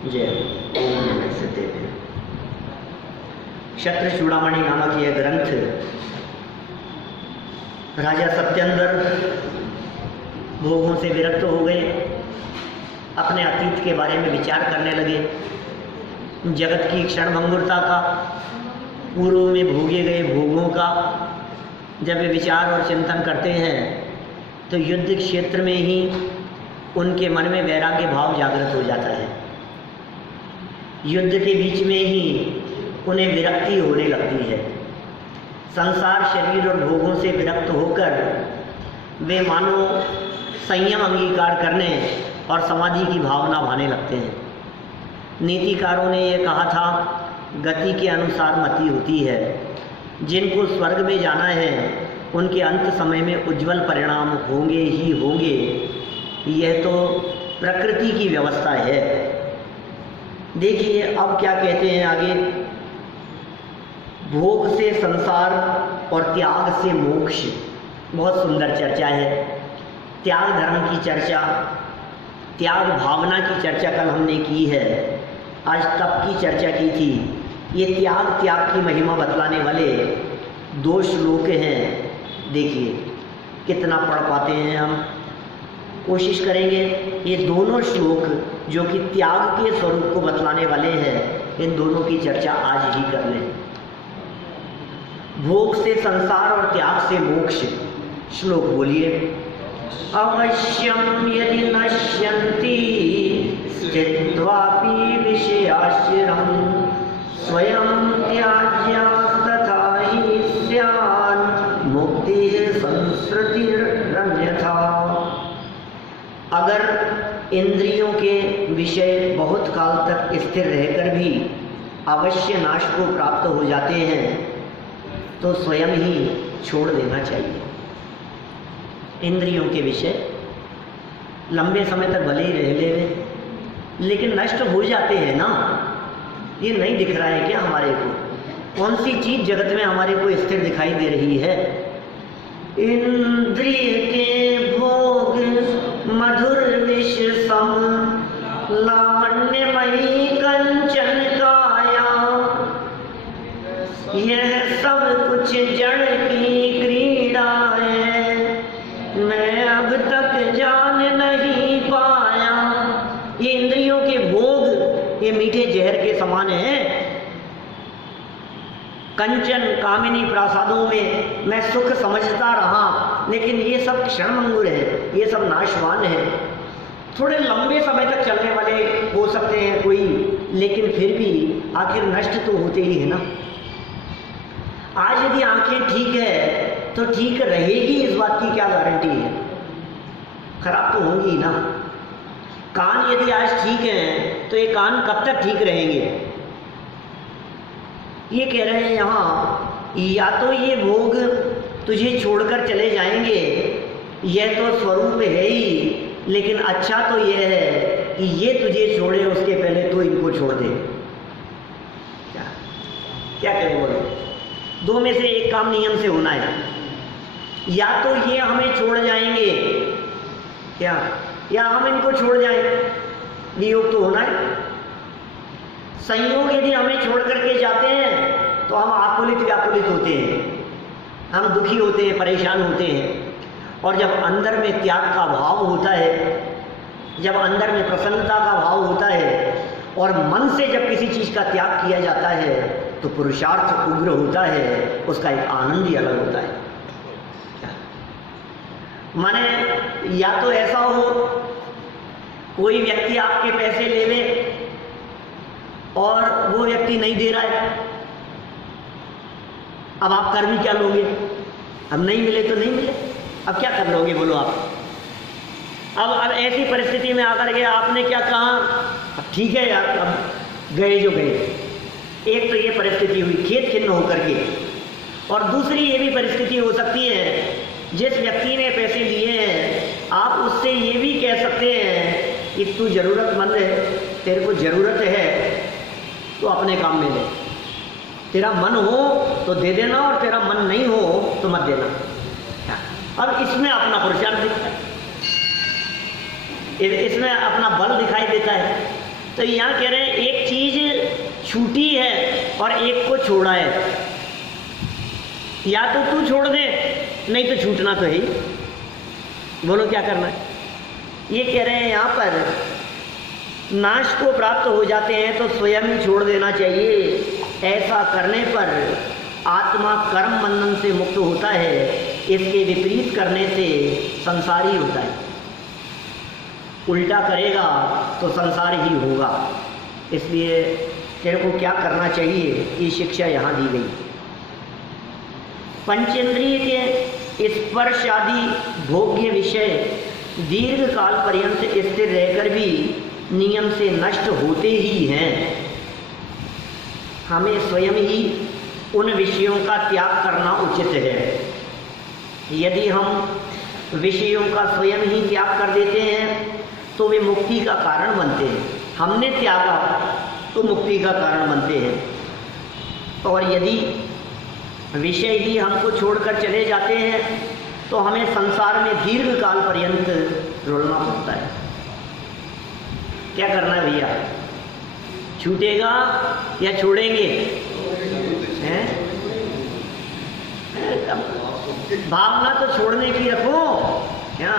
जय ओम नमः सत्यदेव। क्षत्र चूड़ामणि नामक यह ग्रंथ राजा सत्येंद्र भोगों से विरक्त हो गए, अपने अतीत के बारे में विचार करने लगे, जगत की क्षणभंगुरता का, पूर्व में भोगे गए भोगों का जब वे विचार और चिंतन करते हैं तो युद्ध क्षेत्र में ही उनके मन में वैराग्य भाव जागृत हो जाता है। युद्ध के बीच में ही उन्हें विरक्ति होने लगती है। संसार, शरीर और भोगों से विरक्त होकर वे मानो संयम अंगीकार करने और समाधि की भावना भाने लगते हैं। नीतिकारों ने यह कहा था, गति के अनुसार मति होती है। जिनको स्वर्ग में जाना है उनके अंत समय में उज्जवल परिणाम होंगे ही होंगे। यह तो प्रकृति की व्यवस्था है। देखिए अब क्या कहते हैं आगे, भोग से संसार और त्याग से मोक्ष। बहुत सुंदर चर्चा है। त्याग धर्म की चर्चा, त्याग भावना की चर्चा कल हमने की है। आज तप की चर्चा की थी। ये त्याग की महिमा बतलाने वाले 2 श्लोक हैं। देखिए कितना पढ़ पाते हैं हम, कोशिश करेंगे। ये दोनों श्लोक जो कि त्याग के स्वरूप को बतलाने वाले हैं, इन दोनों की चर्चा आज ही कर लें। भोग से संसार और त्याग से मोक्ष। श्लोक बोलिए। अवश्यम यदि नश्यन्ति स्थित्वापि विषयाश्रयं स्वयं त्याज्यास्तथा हि स्यात् मुक्तिः संसृतिरन्यथा। अगर इंद्रियों के विषय बहुत काल तक स्थिर रहकर भी अवश्य नाश को प्राप्त हो जाते हैं तो स्वयं ही छोड़ देना चाहिए। इंद्रियों के विषय लंबे समय तक भले ही रह ले, लेकिन नष्ट हो जाते हैं ना। ये नहीं दिख रहा है क्या हमारे को? कौन सी चीज जगत में हमारे को स्थिर दिखाई दे रही है? इंद्रिय के भोग मधुर विष सम लावण्यमयी कंचन काया। यह सब कुछ जड़ की क्रीड़ा है, मैं अब तक जान नहीं पाया। ये इंद्रियों के भोग ये मीठे जहर के समान है। कंचन कामिनी प्रासादों में मैं सुख समझता रहा, लेकिन ये सब क्षणभंगुर है, ये सब नाशवान है। थोड़े लंबे समय तक चलने वाले हो सकते हैं कोई, लेकिन फिर भी आखिर नष्ट तो होते ही है ना। आज यदि आंखें ठीक है तो ठीक रहेगी, इस बात की क्या गारंटी है? खराब तो होंगी ना। कान यदि आज ठीक है तो ये कान कब तक ठीक रहेंगे? ये कह रहे हैं यहाँ, या तो ये भोग तुझे छोड़कर चले जाएंगे, यह तो स्वरूप है ही, लेकिन अच्छा तो यह है कि ये तुझे छोड़े उसके पहले तो इनको छोड़ दे। क्या करें बोलो? 2 में से एक काम नियम से होना है। या तो ये हमें छोड़ जाएंगे क्या, या हम इनको छोड़ जाएं। वियोग तो होना है। संयोग यदि हमें छोड़ करके जाते हैं तो हम आकुलित व्याकुलित होते हैं, हम दुखी होते हैं, परेशान होते हैं। और जब अंदर में त्याग का भाव होता है, जब अंदर में प्रसन्नता का भाव होता है और मन से जब किसी चीज़ का त्याग किया जाता है तो पुरुषार्थ उग्र होता है, उसका एक आनंद ही अलग होता है। माने या तो ऐसा हो, कोई व्यक्ति आपके पैसे लेवे और वो व्यक्ति नहीं दे रहा है, अब आप कर भी क्या लोगे? अब नहीं मिले तो नहीं मिले, अब क्या कर लोगे बोलो आप? अब ऐसी परिस्थिति में आकर के आपने क्या कहा, अब ठीक है यार, अब गए जो गए। एक तो ये परिस्थिति हुई खेत खिन्न होकर के, और दूसरी ये भी परिस्थिति हो सकती है, जिस व्यक्ति ने पैसे लिए हैं आप उससे ये भी कह सकते हैं कि तू जरूरतमंद है, तेरे को ज़रूरत है तो अपने काम में ले, तेरा मन हो तो दे देना और तेरा मन नहीं हो तो मत देना। अब इसमें अपना पुरुषार्थ दिखता है, इसमें अपना बल दिखाई देता है। तो यहाँ कह रहे हैं एक चीज छूटी है और एक को छोड़ा है, या तो तू छोड़ दे नहीं तो छूटना तो है ही। बोलो क्या करना है? ये कह रहे हैं यहाँ पर नाश को प्राप्त हो जाते हैं तो स्वयं ही छोड़ देना चाहिए। ऐसा करने पर आत्मा कर्म बंधन से मुक्त होता है, इसके विपरीत करने से संसारी होता है। उल्टा करेगा तो संसार ही होगा। इसलिए तेरे को क्या करना चाहिए, ये शिक्षा यहाँ दी गई। पंचेंद्रिय के स्पर्श आदि भोग्य विषय दीर्घ काल पर्यंत स्थिर रहकर भी नियम से नष्ट होते ही हैं। हमें स्वयं ही उन विषयों का त्याग करना उचित है। यदि हम विषयों का स्वयं ही त्याग कर देते हैं तो वे मुक्ति का कारण बनते हैं। हमने त्यागा तो मुक्ति का कारण बनते हैं। और यदि विषय ही हमको छोड़कर चले जाते हैं तो हमें संसार में दीर्घ काल पर्यंत रुलना पड़ता है। क्या करना है भैया? छूटेगा या छोड़ेंगे? हैं? भावना तो छोड़ने की रखो, क्या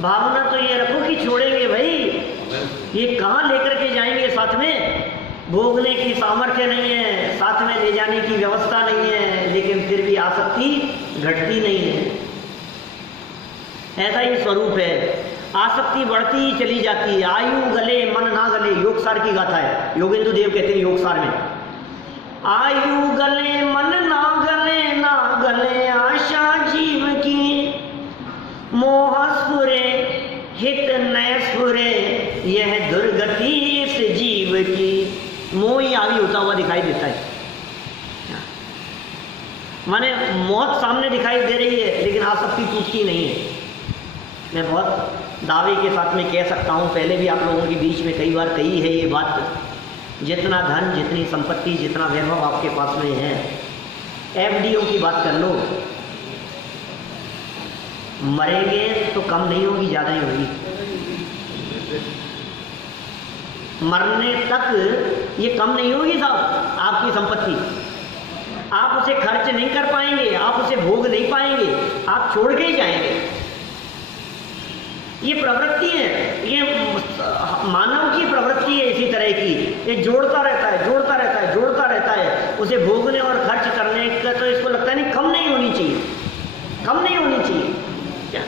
भावना तो ये रखो कि छोड़ेंगे भाई। ये कहाँ लेकर के जाएंगे साथ में? भोगने की सामर्थ्य नहीं है, साथ में ले जाने की व्यवस्था नहीं है, लेकिन फिर भी आसक्ति घटती नहीं है। ऐसा ही स्वरूप है, आसक्ति बढ़ती ही चली जाती है। आयु गले मन ना गले, योगसार की गाथा है। योगेंद्र देव कहते हैं योगसार में, आयु गले मन ना गले आशा जीव की, मोह स्फुरे हित न स्फुरे, यह दुर्गति इस जीव की। मोह ही आवी होता हुआ दिखाई देता है, माने मौत सामने दिखाई दे रही है लेकिन आसक्ति टूटती नहीं है। मैं बहुत दावे के साथ में कह सकता हूँ, पहले भी आप लोगों के बीच में कई बार कही है ये बात, जितना धन, जितनी संपत्ति, जितना वैभव आपके पास में है, एफडीओ की बात कर लो, मरेंगे तो कम नहीं होगी, ज़्यादा ही होगी। मरने तक ये कम नहीं होगी साहब आपकी संपत्ति। आप उसे खर्च नहीं कर पाएंगे, आप उसे भोग नहीं पाएंगे, आप छोड़ के ही जाएंगे। ये प्रवृत्ति है, ये मानव की प्रवृत्ति है इसी तरह की। ये जोड़ता रहता है, जोड़ता रहता है, जोड़ता रहता है। उसे भोगने और खर्च करने का तो इसको लगता है नहीं, कम नहीं होनी चाहिए, कम नहीं होनी चाहिए। क्या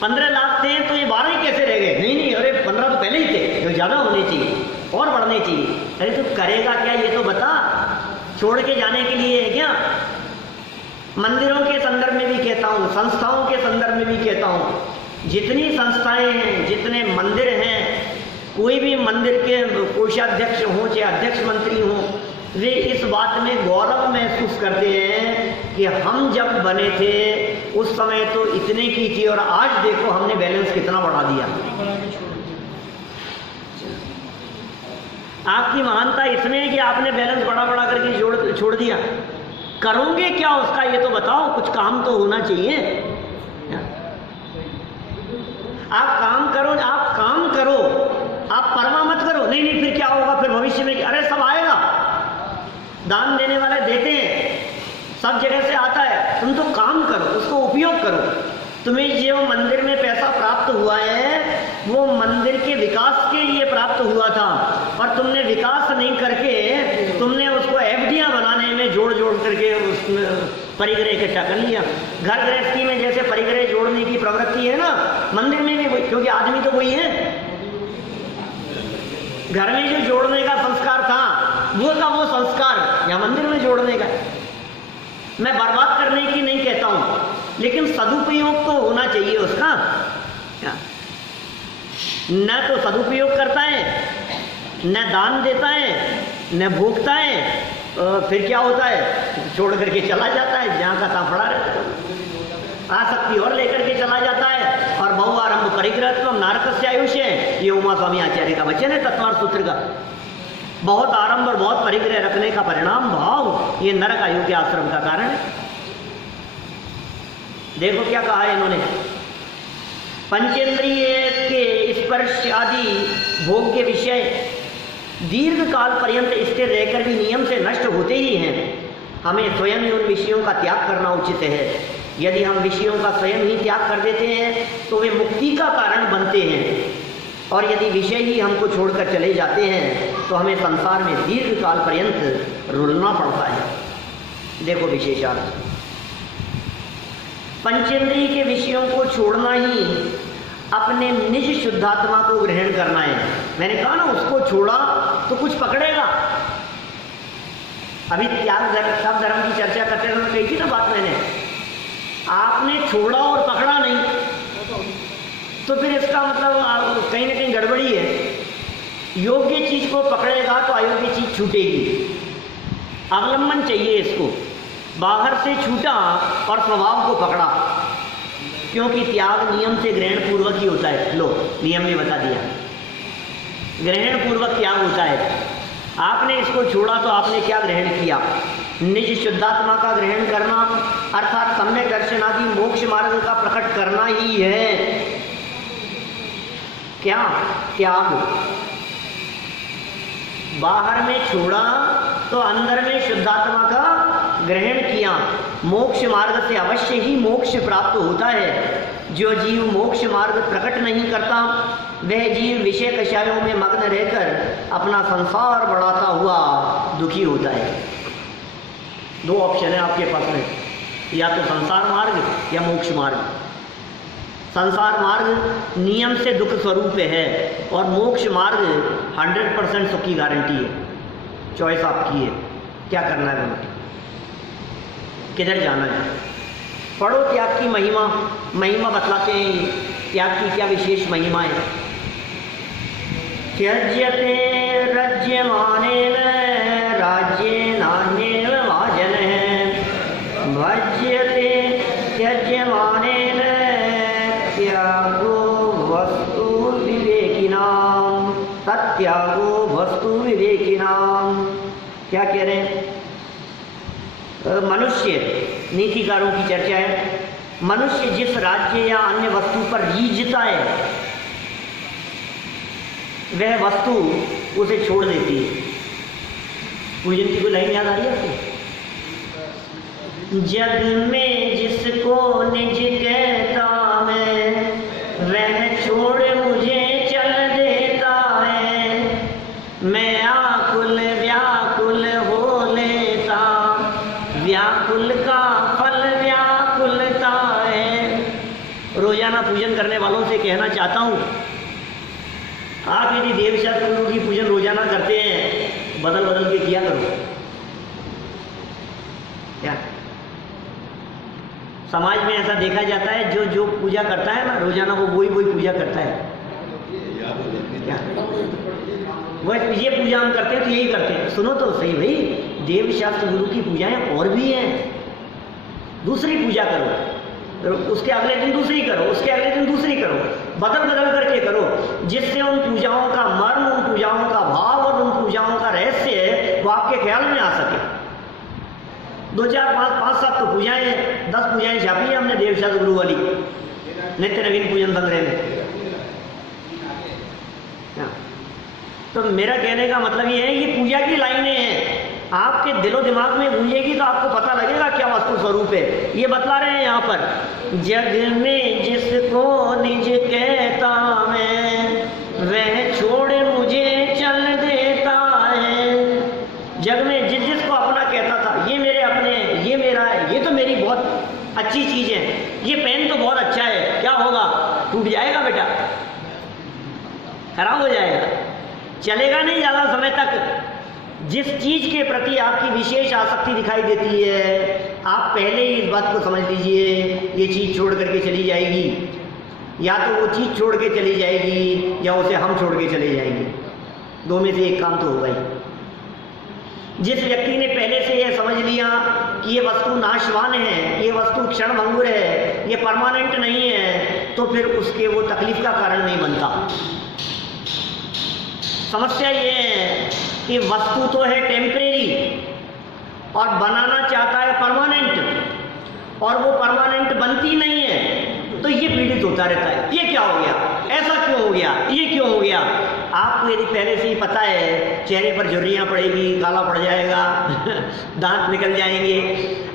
15 लाख थे तो ये 12 ही कैसे रह गए? नहीं नहीं, अरे 15 तो पहले ही थे, तो ज़्यादा होने चाहिए और बढ़ने चाहिए। अरे तू करेगा क्या ये तो बता, छोड़ के जाने के लिए है क्या? मंदिरों के संदर्भ में भी कहता हूँ, संस्थाओं के संदर्भ में भी कहता हूँ, जितनी संस्थाएं हैं, जितने मंदिर हैं, कोई भी मंदिर के कोषाध्यक्ष हों चाहे अध्यक्ष मंत्री हों, वे इस बात में गौरव महसूस करते हैं कि हम जब बने थे उस समय तो इतने की थी और आज देखो हमने बैलेंस कितना बढ़ा दिया। आपकी महानता इसमें है कि आपने बैलेंस बढ़ा बढ़ा करके छोड़ दिया। करोगे क्या उसका ये तो बताओ, कुछ काम तो होना चाहिए। आप काम करो, आप परवाह मत करो। नहीं नहीं, फिर क्या होगा, फिर भविष्य में, अरे सब आएगा, दान देने वाले देते हैं, सब जगह से आता है। तुम तो काम करो, उसको उपयोग करो। तुम्हें जो मंदिर में पैसा प्राप्त हुआ है वो मंदिर के विकास के लिए प्राप्त हुआ था, और तुमने विकास नहीं करके तुमने उसको एफडीआं बनाने में जोड़ करके उसमें परिग्रह इकट्ठा कर लिया। घर गृहस्थी में जैसे परिग्रह जोड़ने की प्रवृत्ति है ना, मंदिर में भी वही, क्योंकि आदमी तो वही है। घर में जो जोड़ने का संस्कार था वो था वो संस्कार या मंदिर में जोड़ने का। मैं बर्बाद करने की नहीं कहता हूं, लेकिन सदुपयोग तो होना चाहिए उसका। न तो सदुपयोग करता है, न दान देता है, न भोगता है, फिर क्या होता है, छोड़ करके चला जाता है, जहाँ का तहाँ पड़ा रहता है, आसक्ति और लेकर के चला जाता है। और बहु आरंभ परिग्रह नारकस्य आयुष्य है, ये उमा स्वामी आचार्य का वचन है तत्वार्थ सूत्र का। बहुत आरंभ और बहुत परिग्रह रखने का परिणाम भाव ये नरक आयु के आश्रम का कारण है। देखो क्या कहा है इन्होंने, पंचेंद्रिय के स्पर्श आदि भोग्य विषय दीर्घ काल पर्यंत स्थिर रहकर भी नियम से नष्ट होते ही हैं। हमें स्वयं ही उन विषयों का त्याग करना उचित है। यदि हम विषयों का स्वयं ही त्याग कर देते हैं तो वे मुक्ति का कारण बनते हैं, और यदि विषय ही हमको छोड़कर चले जाते हैं तो हमें संसार में दीर्घ काल पर्यंत रुलना पड़ता है। देखो विशेषार्थ, पंचेंद्रिय के विषयों को छोड़ना ही अपने निज शुद्धात्मा को ग्रहण करना है। मैंने कहा ना, उसको छोड़ा तो कुछ पकड़ेगा। अभी त्याग सब धर्म की चर्चा करते हुए कही थी ना बात मैंने, आपने छोड़ा और पकड़ा नहीं तो फिर इसका मतलब कहीं ना कहीं गड़बड़ी है। योग्य चीज को पकड़ेगा तो अयोग्य चीज छूटेगी। अवलंबन चाहिए इसको। बाहर से छूटा और स्वभाव को पकड़ा, क्योंकि त्याग नियम से ग्रहण पूर्वक ही होता है। लो, नियम ने बता दिया, ग्रहण पूर्वक त्याग होता है। आपने इसको छोड़ा तो आपने क्या ग्रहण किया? निज शुद्धात्मा का ग्रहण करना, अर्थात सम्यक दर्शन आदि मोक्ष मार्ग का प्रकट करना ही है क्या? त्याग। बाहर में छोड़ा तो अंदर में शुद्धात्मा का ग्रहण किया। मोक्ष मार्ग से अवश्य ही मोक्ष प्राप्त होता है। जो जीव मोक्ष मार्ग प्रकट नहीं करता वह जीव विषय कषायों में मग्न रहकर अपना संसार बढ़ाता हुआ दुखी होता है। दो ऑप्शन है आपके पास में, या तो संसार मार्ग या मोक्ष मार्ग। संसार मार्ग नियम से दुख स्वरूप है और मोक्ष मार्ग 100% सुख की गारंटी है। चॉइस आपकी है, क्या करना है, किधर जाना है। पढ़ो त्याग की महिमा। महिमा बतलाते हैं त्याग की क्या विशेष महिमा है। त्यज्यते रज्यमानेन राज्येनान्येन भाजनः, भज्यते त्यज्यमानेन त्यागो वस्तु विवेकिनाम, तत्यागो वस्तु विवेकिनाम। क्या कह रहे हैं? मनुष्य, नीतिकारों की चर्चा है, मनुष्य जिस राज्य या अन्य वस्तु पर रीझता है वह वस्तु उसे छोड़ देती है। पूजन की कोई लाइन याद आ रही है आपको? जग में जिसको निज कहता मैं, वह छोड़ मुझे चल देता है। मैं आकुल व्याकुल हो लेता, व्याकुल का फल व्याकुलता है। रोजाना पूजन करने वालों से कहना चाहता हूँ, आप यदि देवशास्त्र गुरु की पूजन रोजाना करते हैं, बदल बदल के किया करो। क्या समाज में ऐसा देखा जाता है, जो जो पूजा करता है ना रोजाना, वो वही पूजा करता है। क्या वह ये पूजा हम करते हैं तो यही करते हैं। सुनो तो सही भाई, देवशास्त्र गुरु की पूजाएं और भी हैं। दूसरी पूजा करो, उसके अगले दिन दूसरी करो, उसके अगले दिन दूसरी करो, बदल बदल करके करो, जिससे उन पूजाओं का मर्म, उन पूजाओं का भाव और उन पूजाओं का रहस्य वो आपके ख्याल में आ सके। 2 4 5 7 तो पूजाएं, 10 पूजाएं छापी है हमने देवशास्त्र गुरु वाली, नित्य नवीन पूजन संग्रह में। तो मेरा कहने का मतलब ये है, ये पूजा की लाइनें हैं, आपके दिलो दिमाग में गूंजेगी तो आपको पता लगेगा क्या वस्तु स्वरूप है। ये बतला रहे हैं यहाँ पर, जग में जिसको निज कहता मैं, वह छोड़ मुझे चल देता है। जग में जिसको अपना कहता था, ये मेरे अपने, ये मेरा है, ये तो मेरी बहुत अच्छी चीज है, ये पेन तो बहुत अच्छा है, क्या होगा? टूट जाएगा बेटा, खराब हो जाएगा, चलेगा नहीं ज़्यादा समय तक। जिस चीज के प्रति आपकी विशेष आसक्ति दिखाई देती है, आप पहले ही इस बात को समझ लीजिए, ये चीज छोड़ करके चली जाएगी, या तो वो चीज छोड़ के चली जाएगी या उसे हम छोड़ के चले जाएंगे। दो में से एक काम तो होगा ही। जिस व्यक्ति ने पहले से यह समझ लिया कि ये वस्तु नाशवान है, ये वस्तु क्षणभंगुर है, ये परमानेंट नहीं है, तो फिर उसके वो तकलीफ का कारण नहीं बनता। समस्या ये है कि वस्तु तो है टेम्परेरी और बनाना चाहता है परमानेंट, और वो परमानेंट बनती नहीं है, तो ये पीड़ित होता रहता है। ये क्या हो गया, ऐसा क्यों हो गया, ये क्यों हो गया? आपको यदि पहले से ही पता है चेहरे पर झुर्रियाँ पड़ेगी, काला पड़ जाएगा, दांत निकल जाएंगे,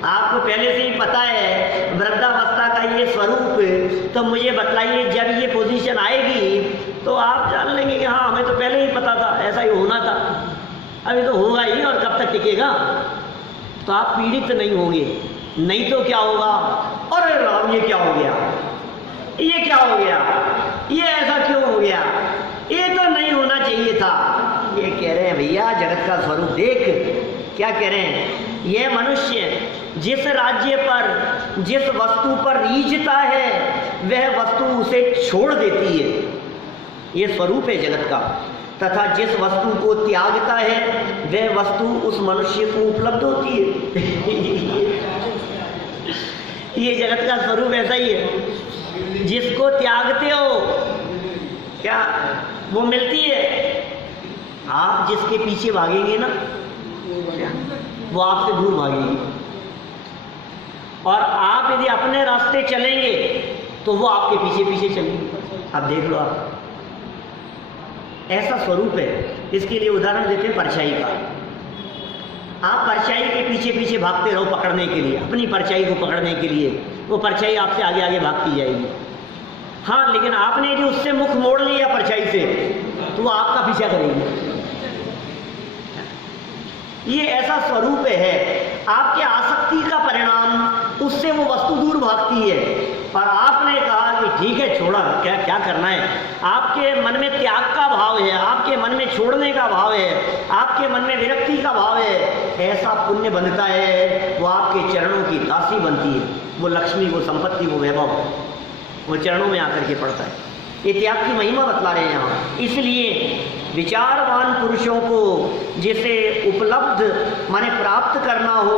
आपको पहले से ही पता है वृद्धावस्था का ये स्वरूप, तो मुझे बतलाइए जब ये पोजीशन आएगी तो आप जान लेंगे कि हाँ हमें तो पहले ही पता था, ऐसा ही होना था, अभी तो होगा ही और कब तक टिकेगा। तो आप पीड़ित नहीं होंगे। नहीं तो क्या होगा, अरे राम ये क्या हो गया, ये क्या हो गया, ये ऐसा क्यों हो गया, ये तो नहीं होना चाहिए था। ये कह रहे हैं भैया जगत का स्वरूप देख, क्या कह रहे हैं, ये मनुष्य जिस राज्य पर, जिस वस्तु पर रीझता है वह वस्तु उसे छोड़ देती है, ये स्वरूप है जगत का। तथा जिस वस्तु को त्यागता है वह वस्तु उस मनुष्य को उपलब्ध होती है। ये जगत का स्वरूप ऐसा ही है, जिसको त्यागते हो क्या वो मिलती है। आप जिसके पीछे भागेंगे ना वो आपसे दूर भागेगी, और आप यदि अपने रास्ते चलेंगे तो वो आपके पीछे पीछे चलेंगे। अब देख लो आप, ऐसा स्वरूप है। इसके लिए उदाहरण देते हैं परछाई का। आप परछाई के पीछे पीछे भागते रहो पकड़ने के लिए, अपनी परछाई को पकड़ने के लिए, वो परछाई आपसे आगे आगे भागती जाएगी। हाँ, लेकिन आपने यदि उससे मुख मोड़ लिया परछाई से तो वो आपका पीछा करेगी। ये ऐसा स्वरूप है, आपके आसक्ति का परिणाम, उससे वो वस्तु दूर भागती है। और आपने कहा कि ठीक है छोड़ा, क्या क्या करना है, आपके मन में त्याग का भाव है, आपके मन में छोड़ने का भाव है, आपके मन में विरक्ति का भाव है, ऐसा पुण्य बनता है, वो आपके चरणों की दासी बनती है, वो लक्ष्मी, वो संपत्ति, वो वैभव वो चरणों में आकर के पड़ता है। ये त्याग की महिमा बतला रहे हैं यहाँ। इसलिए विचारवान पुरुषों को जिसे उपलब्ध माने प्राप्त करना हो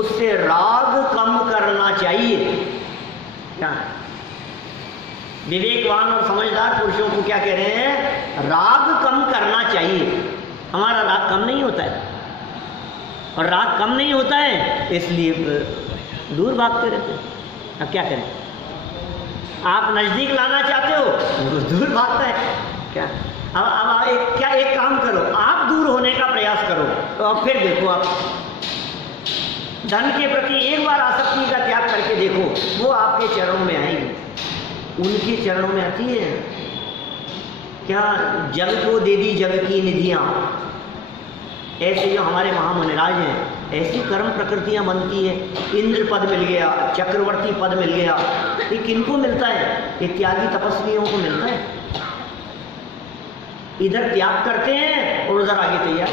उससे राग कम करना चाहिए। क्या विवेकवान और समझदार पुरुषों को क्या कह रहे हैं, राग कम करना चाहिए। हमारा राग कम नहीं होता है, और राग कम नहीं होता है इसलिए दूर भागते रहते हैं। अब क्या करें, आप नज़दीक लाना चाहते हो दूर भागता है। क्या अब एक काम करो, आप दूर होने का प्रयास करो, तो अब फिर देखो आप धन के प्रति एक बार आसक्ति का त्याग करके देखो, वो आपके चरणों में आएगी, उनके चरणों में आती है। क्या जग को दे दी जग की निधियाँ, ऐसे जो हमारे महामुनिराज हैं, ऐसी कर्म प्रकृतियां बनती है। इंद्र पद मिल गया, चक्रवर्ती पद मिल गया, ये किनको मिलता है, ये त्यागी तपस्वियों को मिलता है। इधर त्याग करते हैं और उधर आगे तैयार।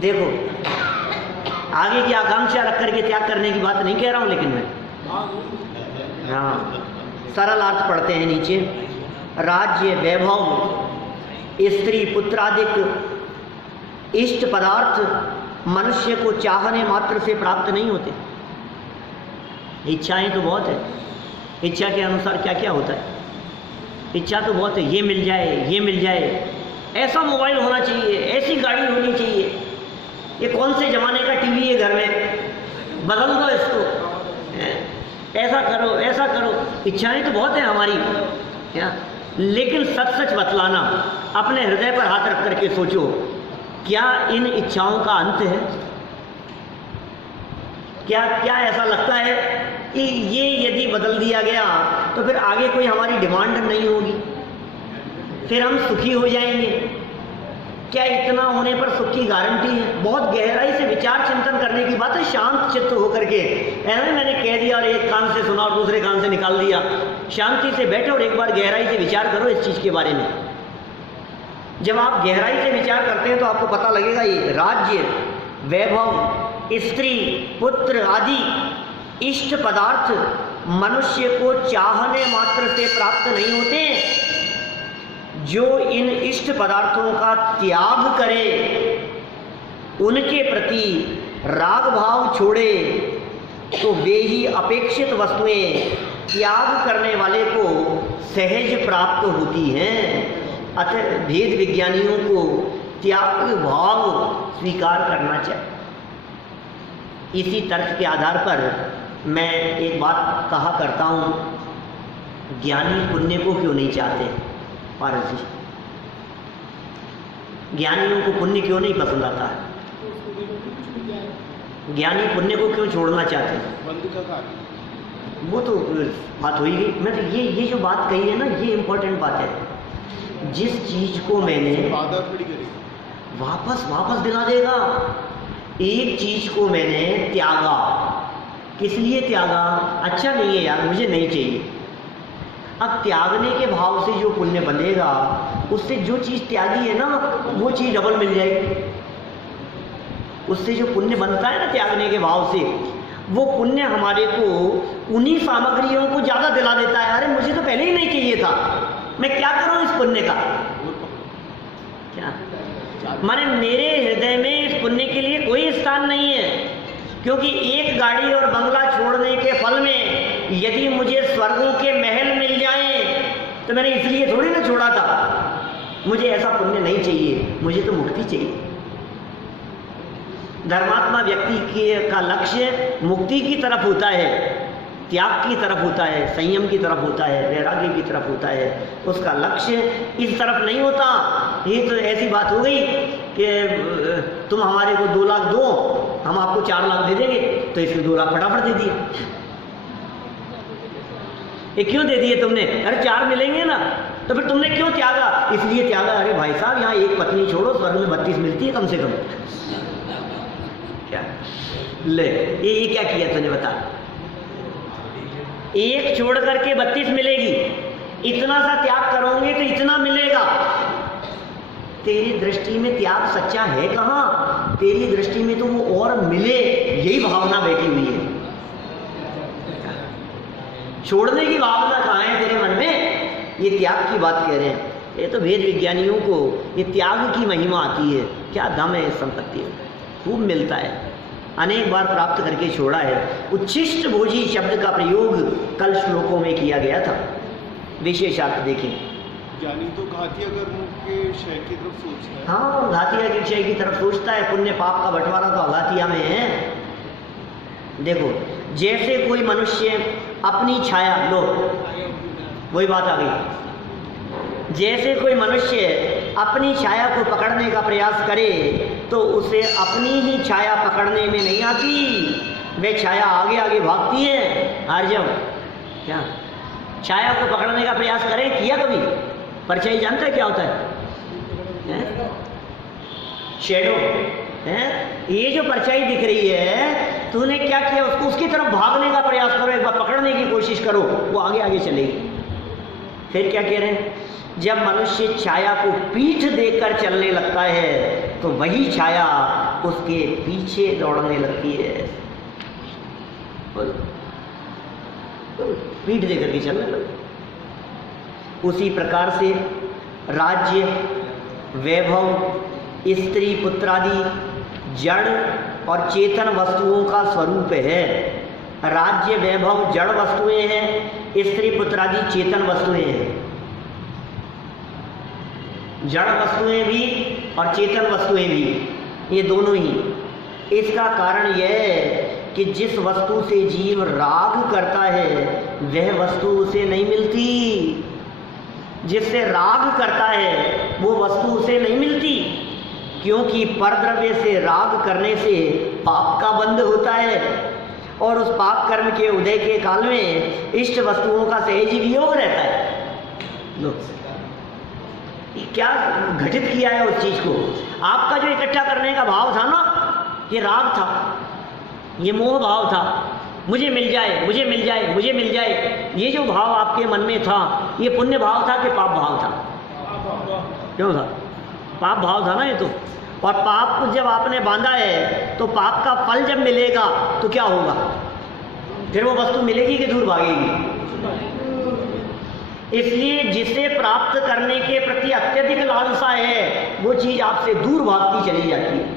देखो आगे की आकांक्षा रख करके त्याग करने की बात नहीं कह रहा हूं, लेकिन मैं हाँ सरल अर्थ पढ़ते हैं नीचे। राज्य, वैभव, स्त्री, पुत्रादिक इष्ट पदार्थ मनुष्य को चाहने मात्र से प्राप्त नहीं होते। इच्छाएं तो बहुत है, इच्छा के अनुसार क्या क्या होता है, इच्छा तो बहुत है, ये मिल जाए, ये मिल जाए, ऐसा मोबाइल होना चाहिए, ऐसी गाड़ी होनी चाहिए, ये कौन से ज़माने का टीवी है घर में, बदल दो इसको, ऐसा करो, ऐसा करो। इच्छाएं तो बहुत है हमारी, क्या, लेकिन सच सच बतलाना, अपने हृदय पर हाथ रख करके सोचो, क्या इन इच्छाओं का अंत है? क्या क्या ऐसा लगता है कि ये यदि बदल दिया गया तो फिर आगे कोई हमारी डिमांड नहीं होगी, फिर हम सुखी हो जाएंगे? क्या इतना होने पर सुख की गारंटी है? बहुत गहराई से विचार चिंतन करने की बात है, शांत चित्त होकर के। ऐसे मैंने कह दिया और एक कान से सुना और दूसरे कान से निकाल दिया। शांति से बैठो और एक बार गहराई से विचार करो इस चीज़ के बारे में। जब आप गहराई से विचार करते हैं तो आपको पता लगेगा ये राज्य, वैभव, स्त्री, पुत्र आदि इष्ट पदार्थ मनुष्य को चाहने मात्र से प्राप्त नहीं होते। जो इन इष्ट पदार्थों का त्याग करे, उनके प्रति राग भाव छोड़े, तो वे ही अपेक्षित वस्तुएं त्याग करने वाले को सहज प्राप्त होती हैं। अतः भेद विज्ञानियों को त्याग भाव स्वीकार करना चाहिए। इसी तर्क के आधार पर मैं एक बात कहा करता हूँ, ज्ञानी पुण्य को क्यों नहीं चाहते? पारस जी, ज्ञानियों को पुण्य क्यों नहीं पसंद आता है? ज्ञानी पुण्य को क्यों छोड़ना चाहते हैं? वो तो बात हुई गई। मैं तो ये जो बात कही है ना, ये इम्पोर्टेंट बात है। जिस चीज को मैंने वापस दिला देगा। एक चीज को मैंने त्यागा, किस लिए त्यागा? अच्छा नहीं है यार, मुझे नहीं चाहिए। अब त्यागने के भाव से जो पुण्य बनेगा, उससे जो चीज त्यागी है ना, वो चीज डबल मिल जाएगी। उससे जो पुण्य बनता है ना त्यागने के भाव से, वो पुण्य हमारे को उन्हीं सामग्रियों को ज्यादा दिला देता है। अरे मुझे तो पहले ही नहीं चाहिए था, मैं क्या करूं इस पुण्य का? क्या माने मेरे हृदय में इस पुण्य के लिए कोई स्थान नहीं है। क्योंकि एक गाड़ी और बंगला छोड़ने के फल में यदि मुझे स्वर्गों के महल मिल जाएं, तो मैंने इसलिए थोड़ी ना छोड़ा था। मुझे ऐसा पुण्य नहीं चाहिए, मुझे तो मुक्ति चाहिए। धर्मात्मा व्यक्ति का लक्ष्य मुक्ति की तरफ होता है, त्याग की तरफ होता है, संयम की तरफ होता है, वैराग्य की तरफ होता है। उसका लक्ष्य इस तरफ नहीं होता। ये तो ऐसी बात हो गई कि तुम हमारे को 2 लाख दो, हम आपको 4 लाख दे देंगे, तो इसमें 2 लाख फटाफट दे दिए। ये क्यों दे दिए तुमने? अरे 4 मिलेंगे ना, तो फिर तुमने क्यों त्यागा? इसलिए त्यागा, अरे भाई साहब यहाँ एक पत्नी छोड़ो, स्वर्ग में 32 मिलती है कम से कम। क्या ले ये क्या किया तूने बता? एक छोड़ करके 32 मिलेगी, इतना सा त्याग करोगे तो इतना मिलेगा। तेरी दृष्टि में त्याग सच्चा है कहाँ? तेरी दृष्टि में तो वो और मिले, यही भावना बैठी हुई है। छोड़ने की भावना कहाँ है तेरे मन में? ये त्याग की बात कह रहे हैं। ये तो वेद विज्ञानियों को ये त्याग की महिमा आती है। क्या दम है इस संपत्ति में, खूब मिलता है, अनेक बार प्राप्त करके छोड़ा है। उच्छिष्ट भोजी शब्द का प्रयोग कल श्लोकों में किया गया था। विशेषार्थ देखें। ज्ञानी तो घातिया कर्मों के क्षय की तरफ सोचता है। हाँ, घातिया के क्षय की तरफ सोचता है। पुण्य पाप का बंटवारा तो अघातिया में है। देखो, जैसे कोई मनुष्य अपनी छाया, लो वही बात आ गई। जैसे कोई मनुष्य अपनी छाया को पकड़ने का प्रयास करे तो उसे अपनी ही छाया पकड़ने में नहीं आती, वे छाया आगे आगे भागती है। अर्जुन क्या छाया को पकड़ने का प्रयास करें? किया कभी? परछाई जानता है क्या होता है? शेडो है। ये जो परछाई दिख रही है, तूने क्या किया? उसको उसकी तरफ भागने का प्रयास करो, एक बार पकड़ने की कोशिश करो, वो आगे आगे चलेगी। फिर क्या कह रहे हैं? जब मनुष्य छाया को पीठ देकर चलने लगता है तो वही छाया उसके पीछे दौड़ने लगती है। पीठ देकर के चलने लगती। उसी प्रकार से राज्य, वैभव, स्त्री पुत्रादि जड़ और चेतन वस्तुओं का स्वरूप है। राज्य, वैभव जड़ वस्तुएं हैं, स्त्री पुत्रादि चेतन वस्तुएं हैं। जड़ वस्तुएं भी और चेतन वस्तुएं भी, ये दोनों ही। इसका कारण यह है कि जिस वस्तु से जीव राग करता है वह वस्तु उसे नहीं मिलती। जिससे राग करता है वो वस्तु उसे नहीं मिलती, क्योंकि परद्रव्य से राग करने से पाप का बंध होता है और उस पाप कर्म के उदय के काल में इष्ट वस्तुओं का सहज वियोग रहता है। क्या घटित किया है उस चीज को? आपका जो इकट्ठा करने का भाव था ना, ये राग था, ये मोह भाव था। मुझे मिल जाए, मुझे मिल जाए, मुझे मिल जाए, ये जो भाव आपके मन में था, ये पुण्य भाव था कि पाप भाव था? क्यों था? पाप भाव था ना ये तो। और पाप को जब आपने बांधा है तो पाप का फल जब मिलेगा तो क्या होगा? फिर वो वस्तु मिलेगी कि दूर भागेगी? इसलिए जिसे प्राप्त करने के प्रति अत्यधिक लालसा है वो चीज आपसे दूर भागती चली जाती है।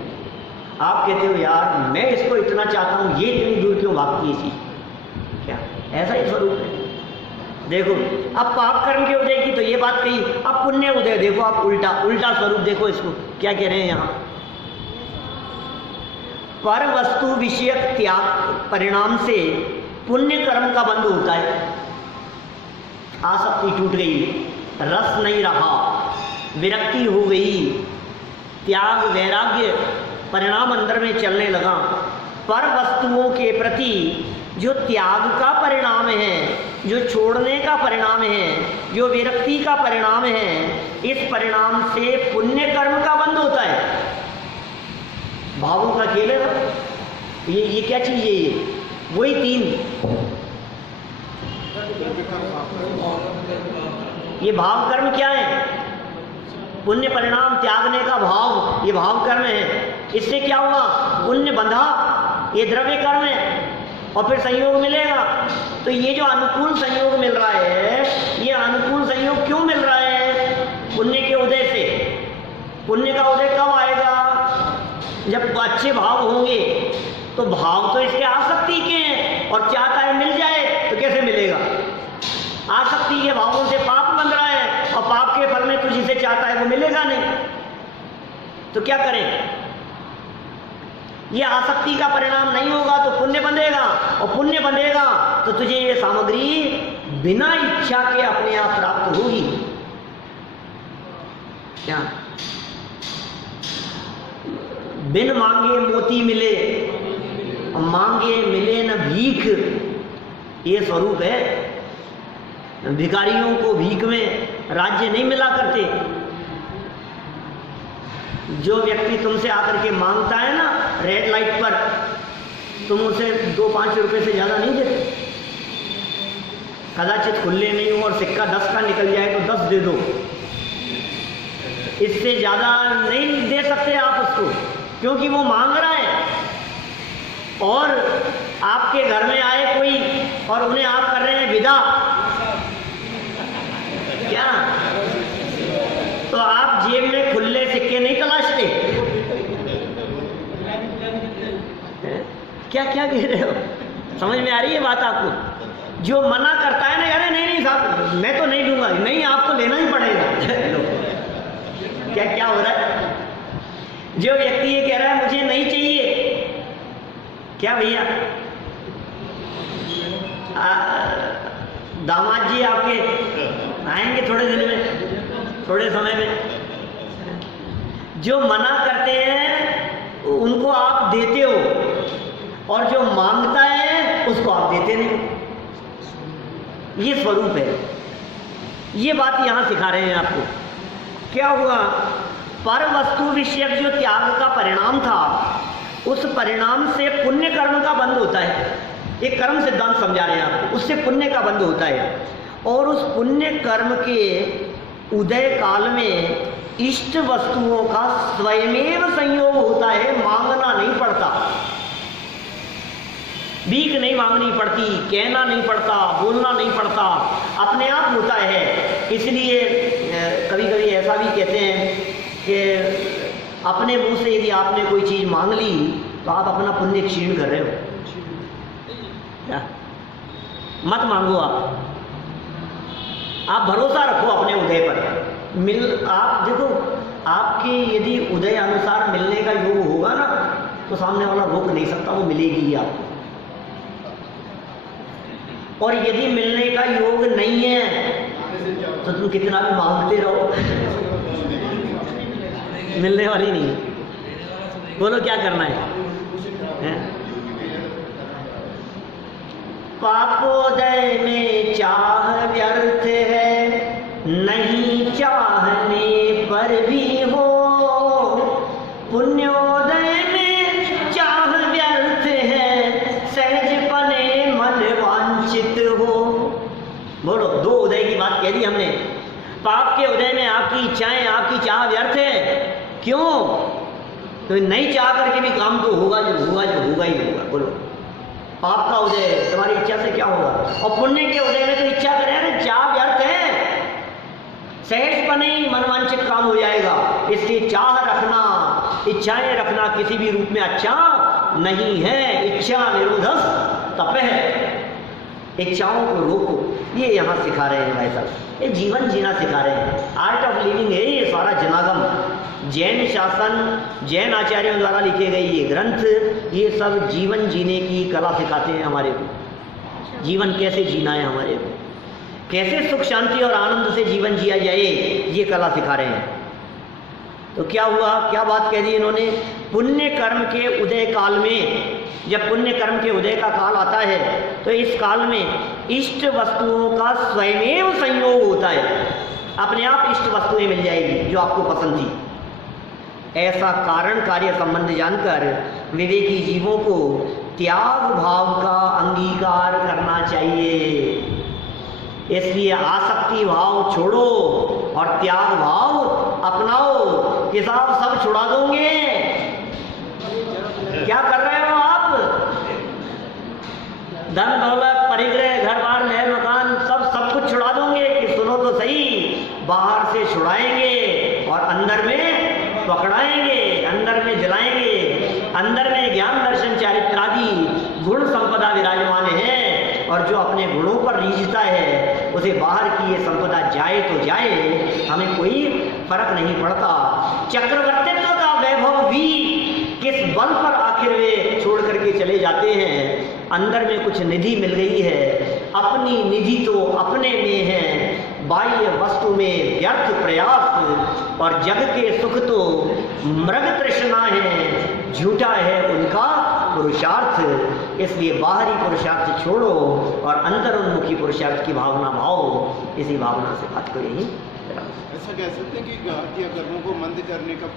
आप कहते हो यार मैं इसको इतना चाहता हूं, ये इतनी दूर क्यों भागती है चीज? क्या ऐसा ही स्वरूप है? देखो, अब पाप कर्म के उदय की तो ये बात कही, अब पुण्य उदय देखो, आप उल्टा उल्टा स्वरूप देखो इसको। क्या कह रहे हैं यहाँ? पर वस्तु विषयक त्याग परिणाम से पुण्य कर्म का बंध होता है। आसक्ति टूट गई, रस नहीं रहा, विरक्ति हो गई, त्याग वैराग्य परिणाम अंदर में चलने लगा। पर वस्तुओं के प्रति जो त्याग का परिणाम है, जो छोड़ने का परिणाम है, जो विरक्ति का परिणाम है, इस परिणाम से पुण्य कर्म का बंध होता है। भावों का खेल है ना, ये क्या चीज है? ये वही तीन, ये भाव कर्म क्या है? पुण्य परिणाम त्यागने का भाव, ये भाव कर्म है। इससे क्या हुआ? पुण्य बंधा, ये द्रव्य कर्म है, और फिर संयोग मिलेगा। तो ये जो अनुकूल संयोग मिल रहा है, ये अनुकूल संयोग क्यों मिल रहा है? पुण्य के उदय से। पुण्य का उदय कब आएगा? जब अच्छे भाव होंगे। तो भाव तो इसके आसक्ति के हैं, और चाहता है मिल जाए, तो कैसे मिलेगा? आसक्ति के भावों से पाप बन रहा है, और पाप के फल में तू जिसे चाहता है वो मिलेगा नहीं। तो क्या करें? ये आसक्ति का परिणाम नहीं होगा तो पुण्य बंधेगा, और पुण्य बंधेगा तो तुझे ये सामग्री बिना इच्छा के अपने आप प्राप्त होगी। क्या? बिन मांगे मोती मिले, मांगे मिले न भीख, ये स्वरूप है। भिखारियों को भीख में राज्य नहीं मिला करते। जो व्यक्ति तुमसे आकर के मांगता है ना रेड लाइट पर, तुम उसे 2-5 रुपए से ज्यादा नहीं देते। कदाचित खुले नहीं हो और सिक्का 10 का निकल जाए तो 10 दे दो, इससे ज्यादा नहीं दे सकते आप उसको, क्योंकि वो मांग रहा है। और आपके घर में आए कोई और उन्हें आप कर रहे हैं विदा, क्या? तो आप जेब में खुले सिक्के नहीं तलाशते? क्या क्या कह रहे हो? समझ में आ रही है बात आपको? जो मना करता है ना, अरे नहीं नहीं साहब मैं तो नहीं दूंगा, नहीं आपको लेना ही पड़ेगा। क्या क्या हो रहा है? जो व्यक्ति ये कह रहा है मुझे नहीं चाहिए, क्या भैया दामाद जी आपके आएंगे थोड़े दिन में, थोड़े समय में। जो मना करते हैं उनको आप देते हो, और जो मांगता है उसको आप देते नहीं। ये स्वरूप है। ये बात यहां सिखा रहे हैं आपको। क्या हुआ? पर वस्तु विषयक जो त्याग का परिणाम था, उस परिणाम से पुण्य कर्म का बंध होता है। एक कर्म सिद्धांत समझा रहे हैं आपको, उससे पुण्य का बंध होता है। और उस पुण्य कर्म के उदय काल में इष्ट वस्तुओं का स्वयमेव संयोग होता है, मांगना नहीं पड़ता, भीख नहीं मांगनी पड़ती, कहना नहीं पड़ता, बोलना नहीं पड़ता, अपने आप होता है। इसलिए कभी कभी ऐसा भी कहते हैं कि अपने मुंह से यदि आपने कोई चीज मांग ली तो आप अपना पुण्य क्षीण कर रहे हो। क्या? मत मांगो आप भरोसा रखो अपने उदय पर। आप देखो, आपके यदि उदय अनुसार मिलने का योग होगा ना, तो सामने वाला रोक नहीं सकता, वो मिलेगी ही आपको। और यदि मिलने का योग नहीं है तो तुम कितना भी मांगते रहो, मिलने वाली नहीं। बोलो क्या करना है? पापोदय में चाह व्यर्थ है, नहीं चाहने पर भी हो। पुण्योदय में चाह व्यर्थ है, सहजपने मन वांछित हो। बोलो, 2 उदय की बात कह दी हमने। पाप के उदय में आपकी इच्छाएं, आपकी चाह व्यर्थ है। क्यों? तो नहीं चाह करके भी काम तो होगा जो होगा ही होगा। बोलो, पाप का उदय तुम्हारी इच्छा से क्या होगा? और पुण्य के उदय में तो इच्छा करें ना, चाह व्यर्थ है, सहजपने ही मनवांछित काम हो जाएगा। इसलिए चाह रखना, इच्छाएं रखना किसी भी रूप में अच्छा नहीं है। इच्छा निरोधस तप है, इच्छाओं को रोको। ये यहाँ सिखा रहे हैं भाई साहब, ये जीवन जीना सिखा रहे हैं। आर्ट ऑफ लिविंग है ये सारा जनागम। जैन शासन, जैन आचार्यों द्वारा लिखे गए ये ग्रंथ, ये सब जीवन जीने की कला सिखाते हैं हमारे को। जीवन कैसे जीना है हमारे को, कैसे सुख शांति और आनंद से जीवन जिया जाए, ये कला सिखा रहे हैं। तो क्या हुआ, क्या बात कह दी इन्होंने, पुण्य कर्म के उदय काल में, जब पुण्य कर्म के उदय का काल आता है तो इस काल में इष्ट वस्तुओं का स्वयमेव संयोग होता है, अपने आप इष्ट वस्तुएं मिल जाएगी जो आपको पसंद थी। ऐसा कारण कार्य संबंध जानकर विवेकी जीवों को त्याग भाव का अंगीकार करना चाहिए। इसलिए आसक्ति भाव छोड़ो और त्याग भाव अपनाओ कि साहब सब छुड़ा दोगे। क्या कर रहे हो आप? धन दौलत परिग्रह घर बार महल मकान सब कुछ छुड़ा दोगे कि सुनो तो सही, बाहर से छुड़ाएंगे और अंदर में पकड़ाएंगे, अंदर में जलाएंगे, अंदर में ज्ञान दर्शन चारित्र आदि गुण संपदा विराजमान है, और जो अपने गुणों पर रीझता है उसे बाहर की ये संपदा जाए तो जाए, हमें कोई फर्क नहीं पड़ता। चक्रवर्तित्व का वैभव भी किस बल पर आखिर वे छोड़ करके चले जाते हैं। अंदर में कुछ निधि मिल गई है, अपनी निधि तो अपने में है, बाह्य वस्तु में व्यर्थ प्रयास, और जग के सुख तो मृग तृष्णा है, झूठा है उनका पुरुषार्थ। इसलिए बाहरी पुरुषार्थ छोड़ो और अंतर उन्मुखी पुरुषार्थ की भावना भाव। इसी भावना से बात को यही ऐसा कह सकते हैं कि घातिया कर्मों को मंद करने का